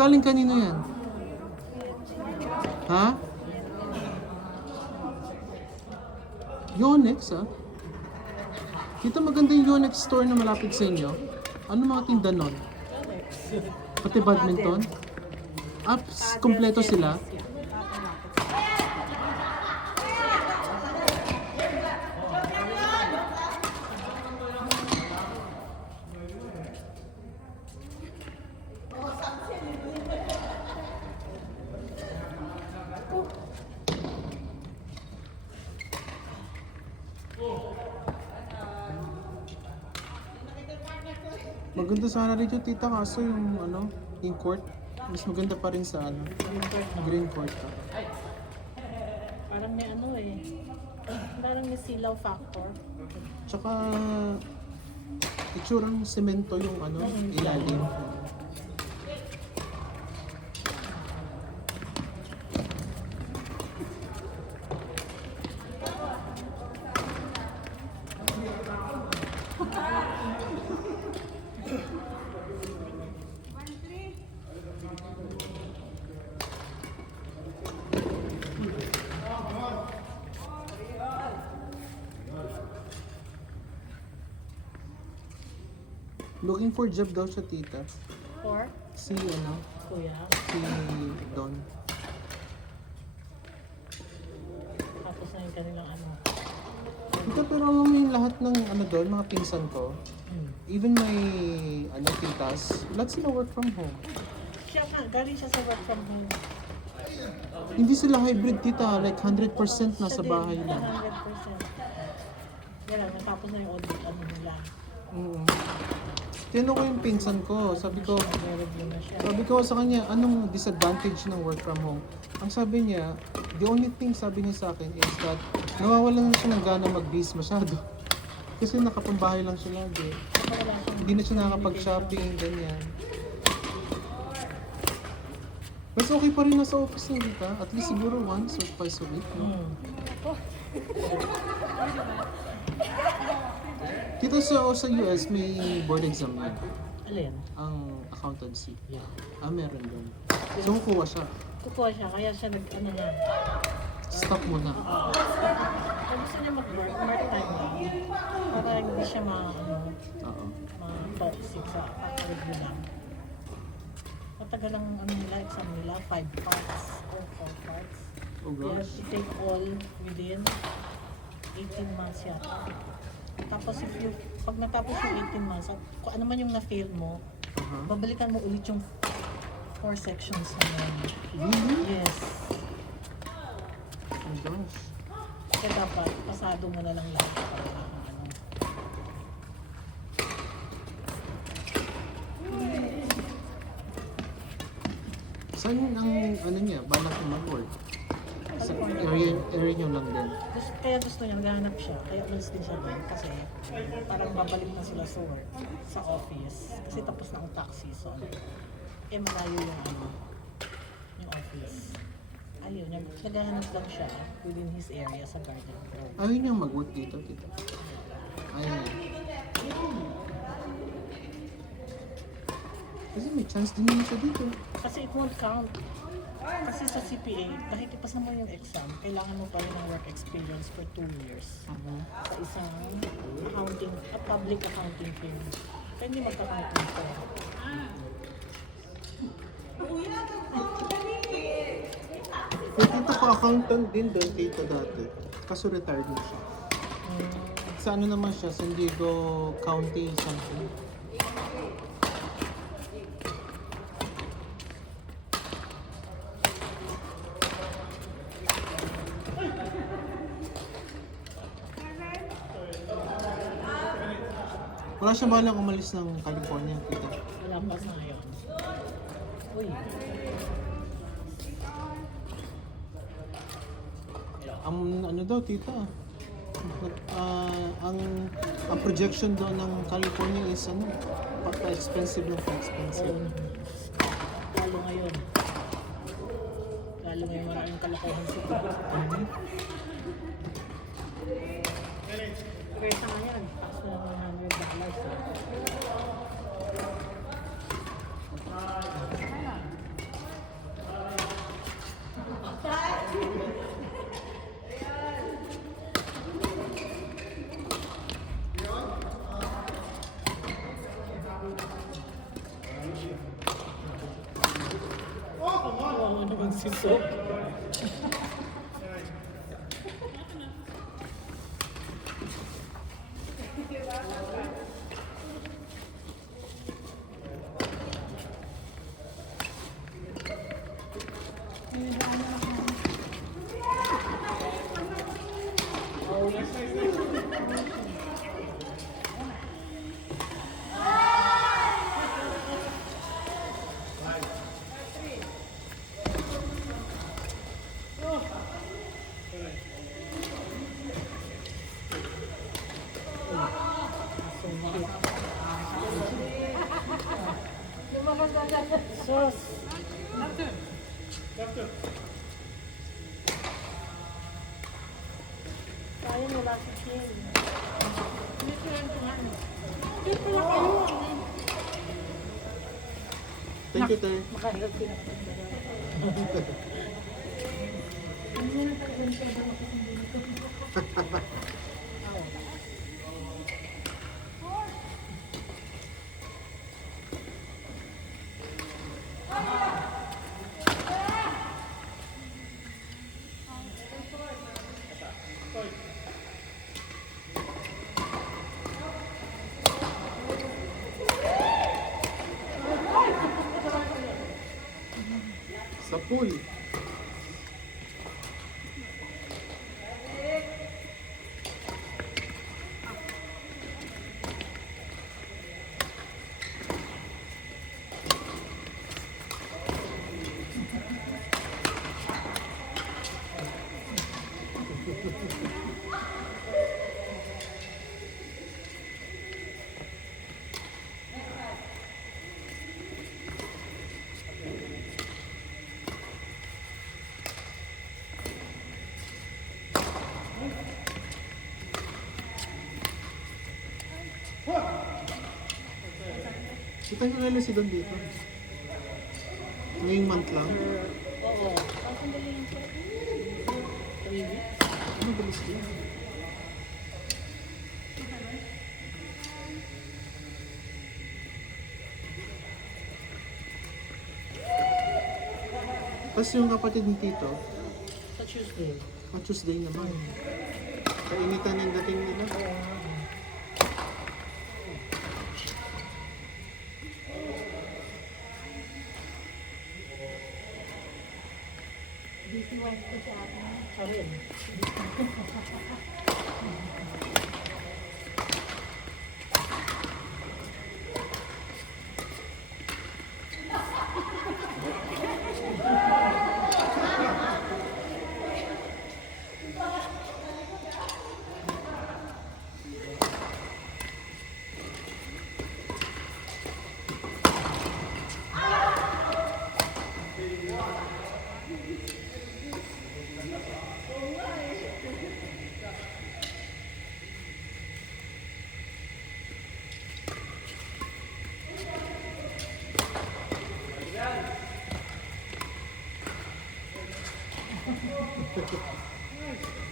galing kanino yan? Ha? Yonex, ah? Dito maganda yung Yonex store na malapit sa inyo. Ano mga tinda nun? Pati badminton? Apps, kompleto sila. Maganda sana rito tita, kaso yung ano, yung court, mas maganda pa rin sa ano, green court. Parang may ano eh. Parang may silaw factor. Tsaka itsurang semento yung ano, ilalim. Looking for job daw siya tita. Or, Si ano, kuya, si Don. tapos na yung kanilang ano. Tita, pero alam mo yung lahat ng ano doon, mga pinsan ko, even my ano titas, lahat sila work from home. Siya nga, galing siya sa work from home. Hindi sila hybrid tita, like 100% nasa Siya din, bahay lang. 100%. Yan lang, natapos na yung audit ano nila. Tinanong ko yung pinsan ko, sabi ko Nag-review na siya. sa kanya, anong disadvantage ng work from home? Ang sabi niya, the only thing sabi niya sa akin is that nawawalan na siya ng gana mag-bis masyado. Kasi nakapambahay lang siya lagi. Wala siyang Hindi na siya nakakapag-shopping, ganyan. Mas okay pa rin nasa office niya, dito. At least siguro once or twice a week. No? Dito sa US, may board exam yan. alin? Ang accountancy. Yeah. Meron doon. So, kukuha siya. Kukuha siya, kaya siya nag-ano na. Stop muna. Kung gusto niya mag-work, part-time lang. Para hindi siya Oo. ma-toxic sa review lang. Matagal ang ano nila, exam nila, 5 parts or 4 parts. Oh You have gosh. to take all within 18 months yata. Tapos pag natapos yung 18 months, at kung ano man yung na-fail mo, babalikan mo ulit yung 4 sections na yun. Really? Yes. Oh gosh. Kaya dapat, pasado mo na lang lahat para ano. Saan ang ano niya, balak niya mag-work? Sa area niyo lang din. Kaya gusto niya, naghahanap siya. Kaya umalis din siya doon kasi parang babalik na sila sa work, sa office. Kasi tapos na ang tax season. Malayo yung office. Ayun, naghahanap lang siya within his area sa Garden Grove. Ayaw niya mag-work dito, tita. Ayaw niya. Kasi may chance din naman siya dito. Kasi it won't count. Kasi sa CPA, kahit ipasa mo yung exam, kailangan mo pa rin ng work experience for 2 years. Sa isang accounting, public accounting firm. Kaya hindi magkakount nito. May tita ko accountant din doon tita dati. Kaso retired na siya. Sa ano naman siya, San Diego County something. Wala siya balang umalis ng California, tita. Wala pa sa ngayon. Uy. Ang ano daw, tita? Ang projection doon ng California is ano, pa-expensive lang, pa-expensive. Lalo ngayon. Lalo ngayon maraming kalokohan sa Pero sa ngayon, taas na ng $100. busog. Sus. Sayang wala si Chen. Thank you, Tay. Makahirap sila. Sa pool. Kita nyo kailan si Don dito? Ngayong month lang? Oo. Ang dali yung 3 weeks. Ano bilis din? Tapos yung kapatid ni Tito, Sa Tuesday. Tuesday naman. Kainitan yung dating nila. Ayun.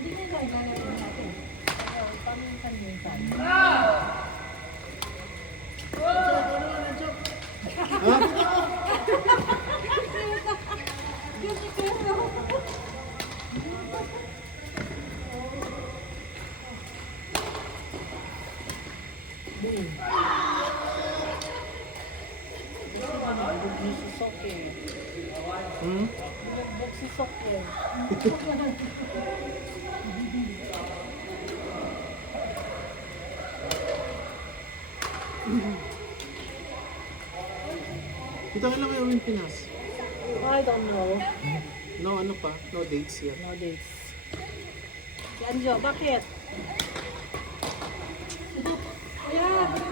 Hindi na lang gagawin natin. Paminsan-minsan. Susok eh. Hmm? Bugbog susok eh. Kita kailan kayo uwing Pinas? I don't know. No, ano pa? No dates yet. No dates. Si Anjo, bakit?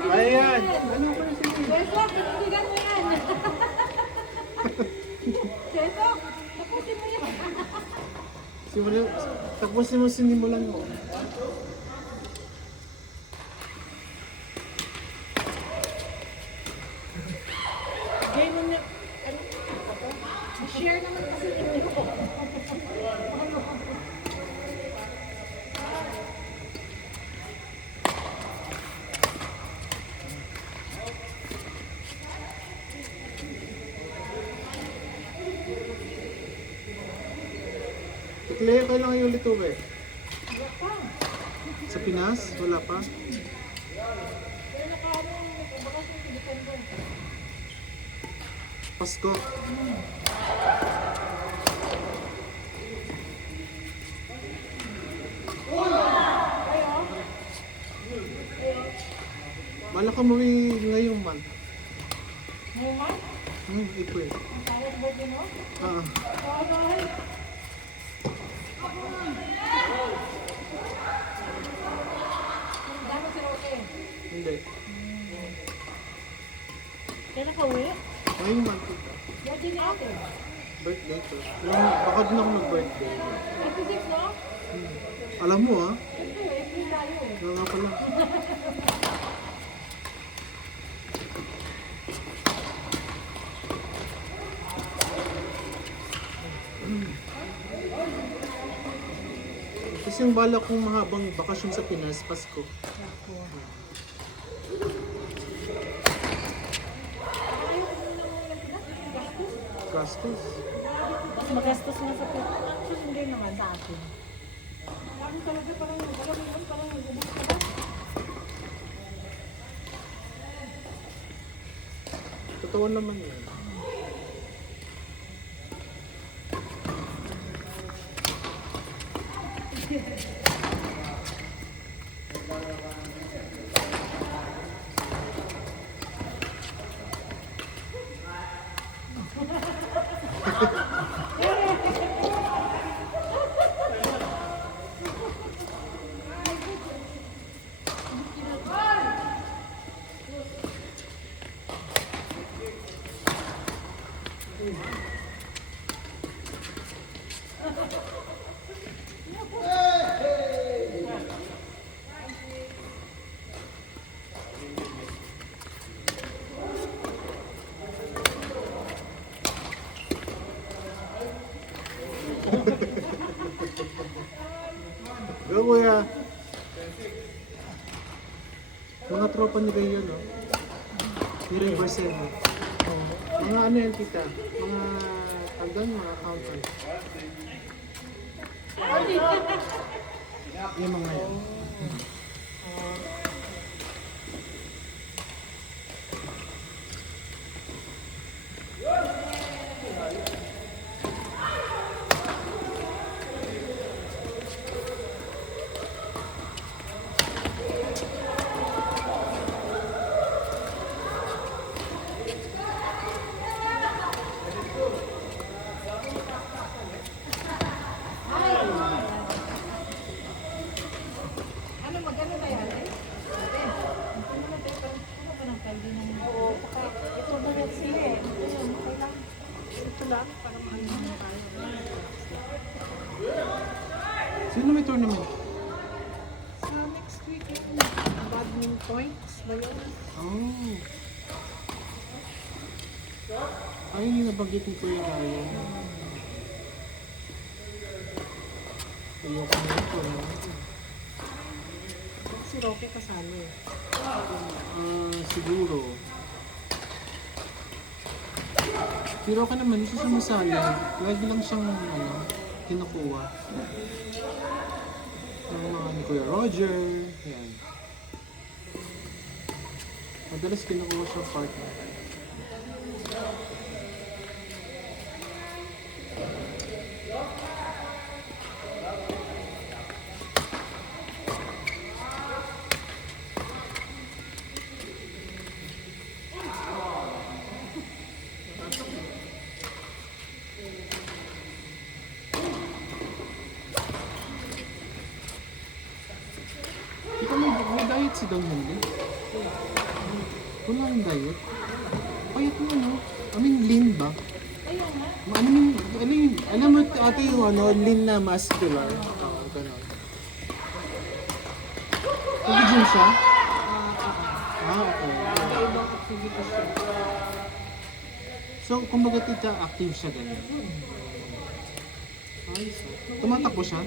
Ayan! Ano pa yung sige? Besok, pinitigan mo yan. Besok, tapusin mo yan. Tapusin mo sinimulan mo. Game mo na. Share naman kasi ninyo. Claire, kailan kayo ulit uwi? Sa Pinas? Wala pa? Pasko. Bala ka mawin ngayong month. April. Ah. Hindi. Kailan ka uwi? Ngayong month ito. Birthday ni ate. Birthday ko. Baka din ako mag-birthday. Ate Six, no? Alam mo ah. Ito, April tayo eh. Nga nga pala. Kasi yung bala kong mahabang bakasyon sa Pinas, Pasko. Gastos. Mas magastos nga sa picture. Hindi naman sa akin. Lagi talaga parang, alam mo yun, parang nag-ubus ka ba? Totoo naman yan. Go kuya. Mga tropa ni Rayo, no? Ni Ray Barcelo. Mga ano yan, tita? Mga tagang, mga counter. Yung mga yan. Ano, magkano na yan? Ate? Ano na tayo? Ano ba ng kaldi ng... Oo, baka ito ba yan sila eh? Ayun, okay lang. Ito lang, para mahal naman tayo. Sino may tournament? Sa next week yung badminton points ba yun? Oh. Ay, hindi nabanggit ni Kuya Rayo. Ayoko na ito. Si Roque kasali. Siguro. Pero ka naman, isa sumasali. Lagi lang siyang kinukuha. Ng mga ni Kuya Roger. Yan. Madalas kinukuha siyang partner. Ikaw may diet si Dong hindi? Wala yung diet. Payat mo no? I mean lean ba? Ayun nga. Alam mo ate yung lean na muscular. Oo, ganun. Nag-gym siya? Okay. Ibang activity siya. So, kumbaga tita, active siya ganun. Ayos ah. Tumatakbo siya?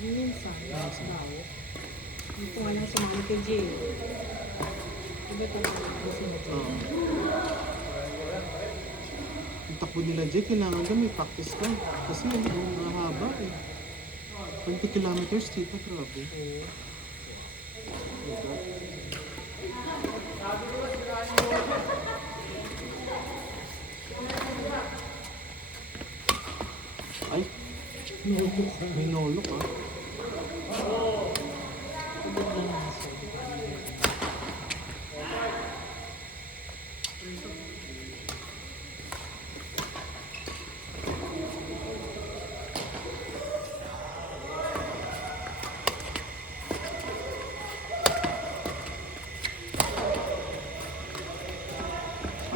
Minsan. Daw. Ito nga lang sa mga KJ. Iba talaga kasi nito. Oo. Yung takbo nila Jay, kailangan daw may practice ka. Kasi mahaba eh. 20 kilometers, tita, grabe. Ay, may nolok ah.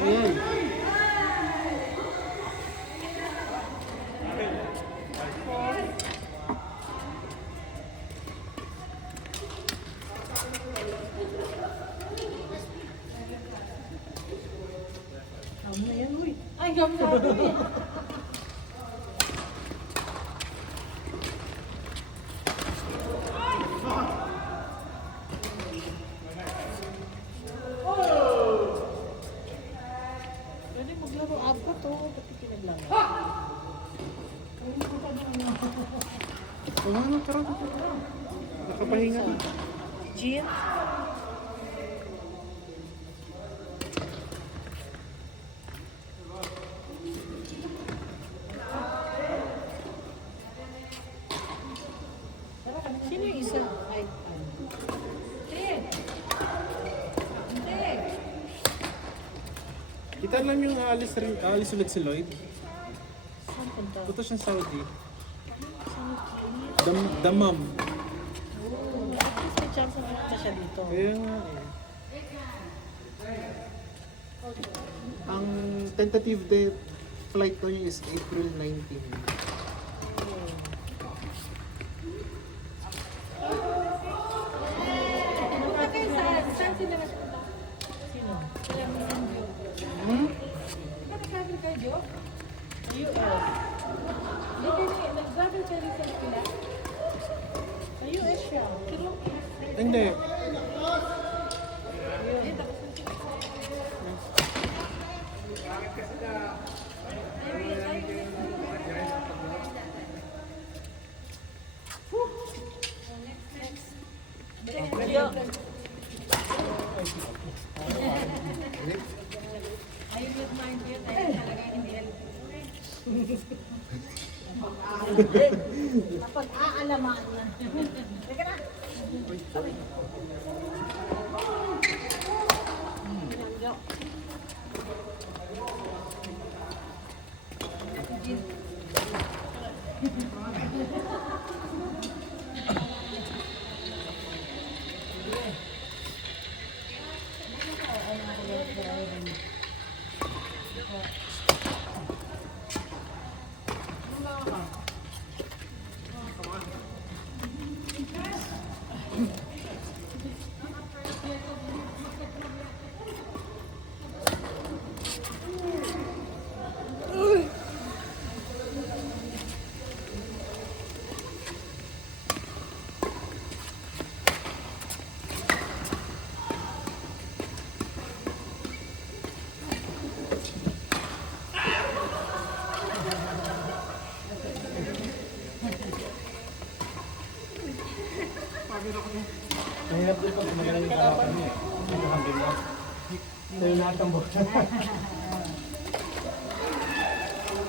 Ayan. Tama na yan, uy. Ay, grabe. Pwede maglaro abot to. Pati kinaglaro. Kung ano, tara. Nakapahinga na. Jean? Sino yung isa? Ay, Kita lang yung alis ulit si Lloyd. saan punta? Punta siyang Saudi. Saan? Damam. Oh, at least may chance na pumunta siya dito. Kaya nga eh. Ang tentative day flight ko niya is April 19. Punta kayo saan sila nagpunta? Sino? Sila mo ng Diyo. Hmm? Di ba nag-travel kayo, Diyo? US. Di kayo nag-travel kayo recent sila? Sa US siya. Hindi. Eh, tapos ayun yung mind yun, ayun talaga hindi kapag aalamaan na. Teka na. Mahirap din pag magaling yung kalaban niya. Hanggang na. Sa'yo lahat ang bota.